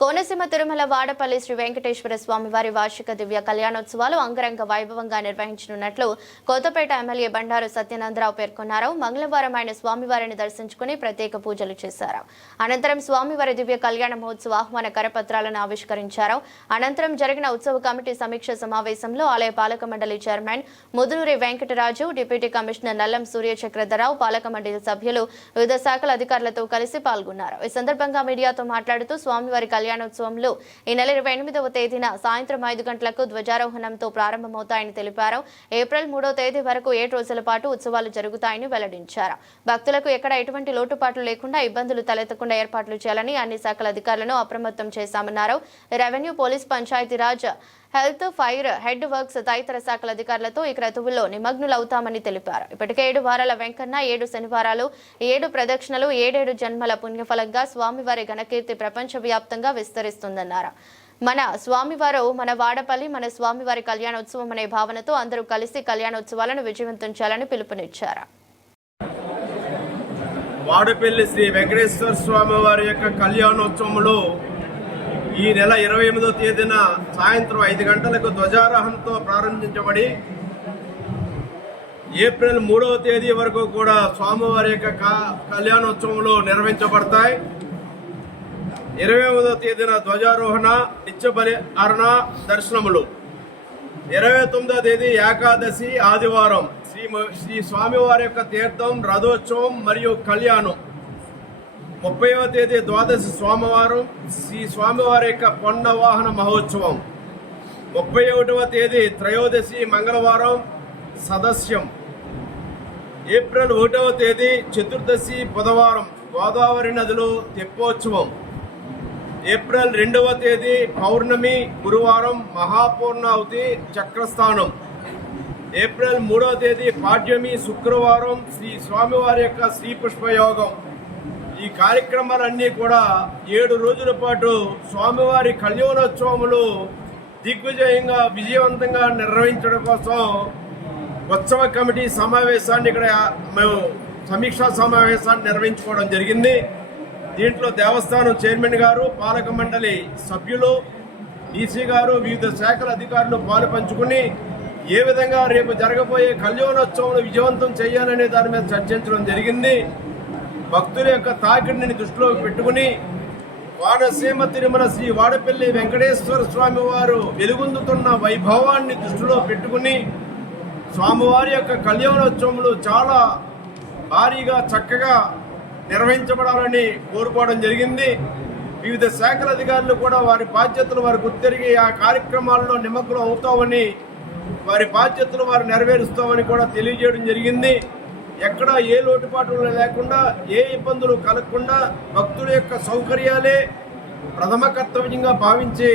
కోనసీమ తిరుమల వాడపల్లి శ్రీ వెంకటేశ్వర స్వామి వారి వార్షిక దివ్య కళ్యాణోత్సవాలు అంగరంగ వైభవంగా నిర్వహించనున్నట్లు కొత్తపేట ఎమ్మెల్యే బండారు సత్యనందరావు పేర్కొన్నారు. మంగళవారం ఆయన స్వామివారిని దర్శించుకుని ప్రత్యేక పూజలు చేశారు. అనంతరం స్వామివారి దివ్య కళ్యాణ మహోత్సవ ఆహ్వాన కరపత్రాలను ఆవిష్కరించారు. అనంతరం జరిగిన ఉత్సవ కమిటీ సమీక్ష సమావేశంలో ఆలయ పాలక మండలి chairman Mudunuri Venkataraju, deputy commissioner Nallam Surya Chakradhara Rao, పాలక మండలి సభ్యులు, వివిధ శాఖల అధికారులతో కలిసి పాల్గొన్నారు. ఈ సందర్భంగా మీడియాతో మాట్లాడుతూ స్వామివారి కళ్యాణోత్సవంలో ఈ నెల 28వ తేదీన సాయంత్రం 5 గంటలకు ధ్వజారోహణంతో ప్రారంభమవుతాయని తెలిపారు. ఏప్రిల్ 3వ తేదీ వరకు 7 రోజుల పాటు ఉత్సవాలు జరుగుతాయని వెల్లడించారు. భక్తులకు ఎక్కడ ఎటువంటి లోటుపాట్లు లేకుండా ఇబ్బందులు తలెత్తకుండా ఏర్పాట్లు చేయాలని అన్ని శాఖల అధికారులను అప్రమత్తం చేశామన్నారు. Revenue, police, Panchayati Raj, health, fire, head works తదితర శాఖల అధికారులతో ఈ క్రతువుల్లో నిమగ్నులవుతామని తెలిపారు. ఇప్పటికే 7 వారాల వెంకన్న, 7 శనివారాలు, 7 ప్రదక్షిణలు, 7 జన్మల పుణ్యఫలంగా స్వామివారి ఘనకీర్తి ప్రపంచవ్యాప్తంగా విస్తరిస్తుందన్నారు. మన స్వామివారు మన వాడపల్లి, మన స్వామివారి కళ్యాణోత్సవం అనే భావనతో అందరూ కలిసి కళ్యాణోత్సవాలను విజయవంతం చేయాలని పిలుపునిచ్చారు. వాడపల్లి శ్రీ వెంకటేశ్వర స్వామి వారి యొక్క కళ్యాణోత్సవంలో ఈ నెల 28వ తేదీన సాయంత్రం 5 గంటలకు ధ్వజారోహణంతో ప్రారంభించబడి ఏప్రిల్ 3వ తేదీ వరకు కూడా స్వామివారి యొక్క కళ్యాణోత్సవంలో నిర్వహించబడతాయి. 28వ తేదీన ధ్వజారోహణ, నిత్యబలి అర్ణ దర్శనములు, 29వ తేదీ ఏకాదశి ఆదివారం శ్రీ స్వామివారి యొక్క తీర్థం, రథోత్సవం మరియు కళ్యాణం, 30వ తేదీ ద్వాదశి సోమవారం శ్రీ స్వామివారి యొక్క కొండ వాహన మహోత్సవం, 31వ తేదీ త్రయోదశి మంగళవారం సదస్యం, ఏప్రిల్ 1వ తేదీ చతుర్దశి బుధవారం గోదావరి నదిలో తెప్పోత్సవం, ఏప్రిల్ 2వ తేదీ పౌర్ణమి గురువారం మహాపూర్ణావతి చక్రస్థానం, ఏప్రిల్ 3వ తేదీ పాడ్యమి శుక్రవారం శ్రీ స్వామివారి యొక్క శ్రీ పుష్పయోగం. ఈ కార్యక్రమాలన్నీ కూడా 7 రోజుల పాటు స్వామివారి కళ్యాణోత్సవములు దిగ్విజయంగా విజయవంతంగా నిర్వహించడం కోసం ఉత్సవ కమిటీ సమావేశాన్ని ఇక్కడ మేము సమీక్షా సమావేశాన్ని నిర్వహించుకోవడం జరిగింది. దీంట్లో దేవస్థానం చైర్మన్ గారు, పాలక మండలి సభ్యులు, డీసీ గారు, వివిధ శాఖల అధికారులు పాలు పంచుకుని ఏ విధంగా రేపు జరగబోయే కళ్యాణోత్సవం విజయవంతం చేయాలనే దాని మీద చర్చించడం జరిగింది. భక్తుల యొక్క తాకిడిని దృష్టిలో పెట్టుకుని కోనసీమ తిరుమల శ్రీ వాడపల్లి వెంకటేశ్వర స్వామి వారు వెలుగొందుతున్న వైభవాన్ని దృష్టిలో పెట్టుకుని స్వామివారి యొక్క కళ్యాణోత్సవములు చాలా భారీగా చక్కగా నిర్వహించబడాలని కోరుకోవడం జరిగింది. వివిధ శాఖల అధికారులు కూడా వారి బాధ్యతలు వారు గుర్తెరిగి ఆ కార్యక్రమాల్లో నిమగ్నం అవుతామని, వారి బాధ్యతలు వారు నెరవేరుస్తామని కూడా తెలియజేయడం జరిగింది. ఎక్కడ ఏ లోటుపాట్లు లేకుండా, ఏ ఇబ్బందులు కలగకుండా భక్తుల యొక్క సౌకర్యాలే ప్రథమ కర్తవ్యంగా భావించి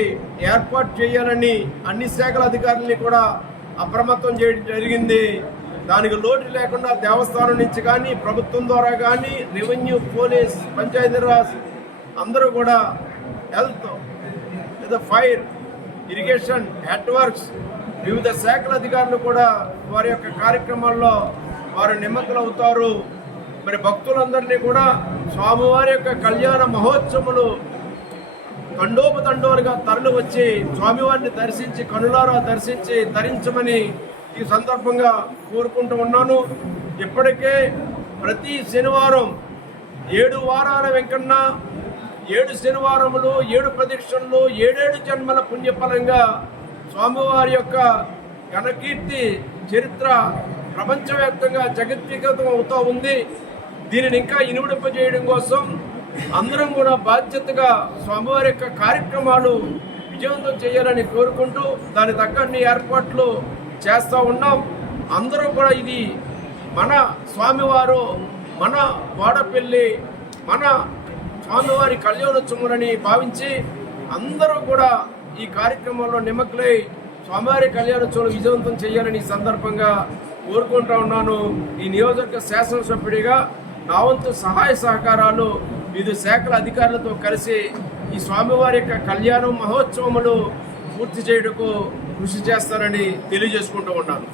ఏర్పాటు చేయాలని అన్ని శాఖల అధికారులని కూడా అప్రమత్తం చేయడం జరిగింది. దానికి లోటు లేకుండా దేవస్థానం నుంచి కానీ, ప్రభుత్వం ద్వారా కానీ, రెవెన్యూ, పోలీస్, పంచాయతీరాజ్ అందరూ కూడా, health, fire, irrigation, head works వివిధ శాఖల అధికారులు కూడా వారి యొక్క కార్యక్రమాల్లో వారు నిమగ్నమవుతారు. మరి భక్తులందరినీ కూడా స్వామివారి యొక్క కళ్యాణ మహోత్సవములు తండోపతండోలుగా తరలి వచ్చి స్వామివారిని దర్శించి, కనులారా దర్శించి తరించమని ఈ సందర్భంగా కోరుకుంటూ ఉన్నాను. ఇప్పటికే ప్రతి శనివారం 7 వారాల వెంకన్న, 7 శనివారములు, 7 ప్రదక్షిణలు, 7 జన్మల పుణ్యఫలంగా స్వామివారి యొక్క ఘనకీర్తి చరిత్ర ప్రపంచవ్యాప్తంగా జగద్విఖ్యాతం అవుతూ ఉంది. దీనిని ఇంకా ఇనుమడింపజేయడం కోసం అందరం కూడా బాధ్యతగా స్వామివారి యొక్క కార్యక్రమాలు విజయవంతం చేయాలని కోరుకుంటూ దాని తగ్గన్ని ఏర్పాట్లు చేస్తూ ఉన్నాం. అందరూ కూడా ఇది మన స్వామివారు, మన వాడపల్లి, మన స్వామివారి కళ్యాణోత్సవములని భావించి అందరూ కూడా ఈ కార్యక్రమంలో నిమగ్నై స్వామివారి కళ్యాణోత్సవం విజయవంతం చేయాలని సందర్భంగా కోరుకుంటా ఉన్నాను. ఈ నియోజకవర్గ శాసనసభ్యుడిగా నా వంతు సహాయ సహకారాలు వివిధ శాఖల అధికారులతో కలిసి ఈ స్వామివారి యొక్క కళ్యాణ మహోత్సవములు పూర్తి చేయడానికి కృషి చేస్తానని తెలియజేసుకుంటూ ఉన్నాను.